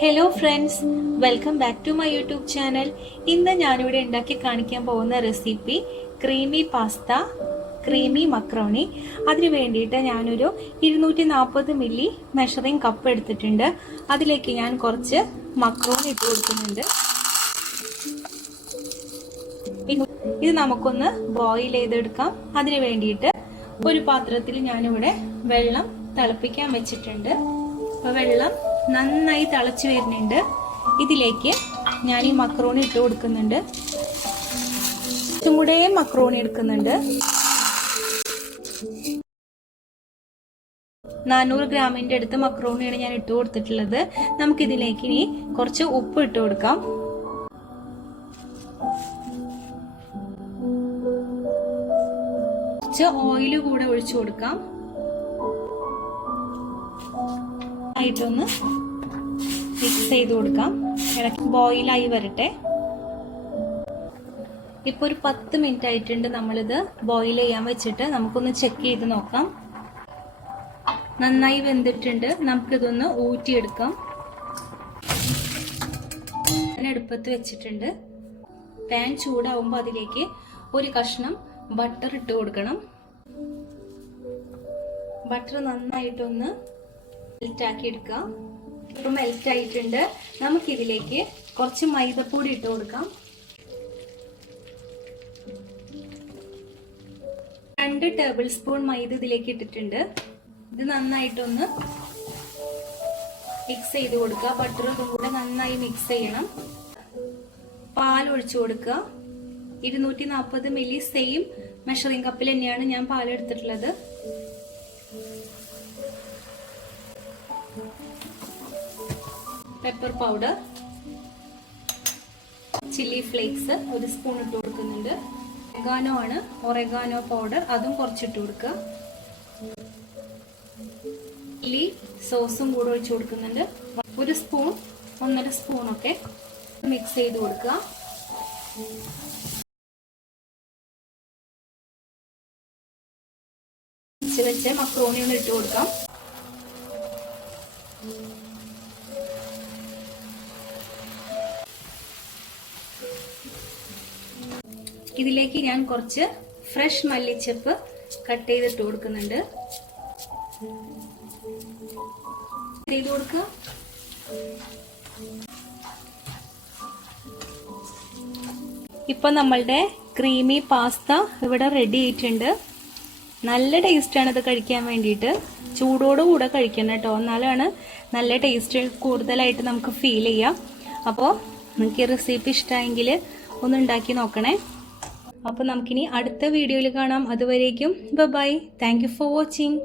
Hello friends welcome back to my YouTube channel ഇന്ന് ഞാനിവിടെ ഉണ്ടാക്കി കാണിക്കാൻ പോകുന്ന recipe creamy pasta creamy macaroni അതിന് വേണ്ടിയിട്ട് ഞാനൊരു ഇരുന്നൂറ്റി നാൽപ്പത് മില്ലി മെഷറിംഗ് കപ്പ് എടുത്തിട്ടുണ്ട്. അതിലേക്ക് ഞാൻ കുറച്ച് മക്രോണി ഇട്ട് കൊടുക്കുന്നുണ്ട്. ഇത് നമുക്കൊന്ന് ബോയിൽ ചെയ്തെടുക്കാം. അതിന് വേണ്ടിയിട്ട് ഒരു പാത്രത്തിൽ ഞാനിവിടെ വെള്ളം തിളപ്പിക്കാൻ വെച്ചിട്ടുണ്ട്. അപ്പോൾ വെള്ളം നന്നായി തിളച്ച് വരുന്നുണ്ട്. ഇതിലേക്ക് ഞാൻ ഈ മക്രോണി ഇട്ട് കൊടുക്കുന്നുണ്ട്. കൂടെ മക്രോണി എടുക്കുന്നുണ്ട്. നാനൂറ് ഗ്രാമിന്റെ അടുത്ത് മക്രോണിയാണ് ഞാൻ ഇട്ട് കൊടുത്തിട്ടുള്ളത്. നമുക്കിതിലേക്ക് ഇനി കുറച്ച് ഉപ്പ് ഇട്ട് കൊടുക്കാം. കുറച്ച് ഓയിൽ കൂടെ ഒഴിച്ചു കൊടുക്കാം. ആയിട്ടൊന്ന് മിക്സ് ചെയ്ത് കൊടുക്കാം. ഇടയ്ക്ക് ബോയിലായി വരട്ടെ. ഇപ്പൊ ഒരു പത്ത് മിനിറ്റ് ആയിട്ടുണ്ട് നമ്മളിത് ബോയിൽ ചെയ്യാൻ വെച്ചിട്ട്. നമുക്കൊന്ന് ചെക്ക് ചെയ്ത് നോക്കാം. നന്നായി വെന്തിട്ടുണ്ട്. നമുക്കിതൊന്ന് ഊറ്റിയെടുക്കാം. ഞാൻ അടുപ്പത്ത് വെച്ചിട്ടുണ്ട്. പാൻ ചൂടാവുമ്പോൾ അതിലേക്ക് ഒരു കഷ്ണം ബട്ടർ ഇട്ട് കൊടുക്കണം. ബട്ടർ നന്നായിട്ടൊന്ന് മെൽറ്റ് ആക്കി എടുക്കാം ഇപ്പൊ മെൽറ്റ് ആയിട്ടുണ്ട്. നമുക്കിതിലേക്ക് കുറച്ച് മൈദപ്പൊടി ഇട്ട് കൊടുക്കാം. രണ്ട് ടേബിൾ സ്പൂൺ മൈദ ഇതിലേക്ക് ഇട്ടിട്ടുണ്ട്. ഇത് നന്നായിട്ടൊന്ന് മിക്സ് ചെയ്ത് കൊടുക്കുക. ബട്ടറും കൂടെ നന്നായി മിക്സ് ചെയ്യണം. പാൽ ഒഴിച്ചു കൊടുക്കുക. ഇരുന്നൂറ്റി നാൽപ്പത് മില്ലി സെയിം മെഷറിംഗ് കപ്പിൽ തന്നെയാണ് ഞാൻ പാൽ എടുത്തിട്ടുള്ളത്. പെപ്പർ പൗഡർ ചില്ലി ഫ്ലേക്സ് ഒരു സ്പൂൺ ഇട്ട് കൊടുക്കുന്നുണ്ട്. ഒറഗാനോ ആണ്. ഒറഗാനോ പൗഡർ അതും കുറച്ചിട്ട് കൊടുക്കുക. ചില്ലി സോസും കൂടെ ഒഴിച്ചു കൊടുക്കുന്നുണ്ട്. ഒരു സ്പൂൺ ഒന്നര സ്പൂൺ ഒക്കെ മിക്സ് ചെയ്ത് കൊടുക്കുക. വെച്ച് മക്രോണി ഒന്ന് ഇട്ട് കൊടുക്കാം. ഇതിലേക്ക് ഞാൻ കുറച്ച് ഫ്രഷ് മല്ലിച്ചപ്പ് കട്ട് ചെയ്തിട്ട് കൊടുക്കുന്നുണ്ട്. ചെയ്ത് കൊടുക്കുക. ഇപ്പൊ നമ്മളുടെ ക്രീമി പാസ്ത ഇവിടെ റെഡി ആയിട്ടുണ്ട്. നല്ല ടേസ്റ്റാണ് ഇത് കഴിക്കാൻ വേണ്ടിയിട്ട്. ചൂടോടുകൂടെ കഴിക്കണം കേട്ടോ. എന്നാലാണ് നല്ല ടേസ്റ്റ് കൂടുതലായിട്ട് നമുക്ക് ഫീൽ ചെയ്യാം. അപ്പോൾ നിങ്ങൾക്ക് ഈ റെസിപ്പി ഇഷ്ടമായെങ്കിൽ ഒന്ന് ഉണ്ടാക്കി നോക്കണേ. അപ്പോൾ നമുക്കിനി അടുത്ത വീഡിയോയിൽ കാണാം. അതുവരേക്കും bye thank you for watching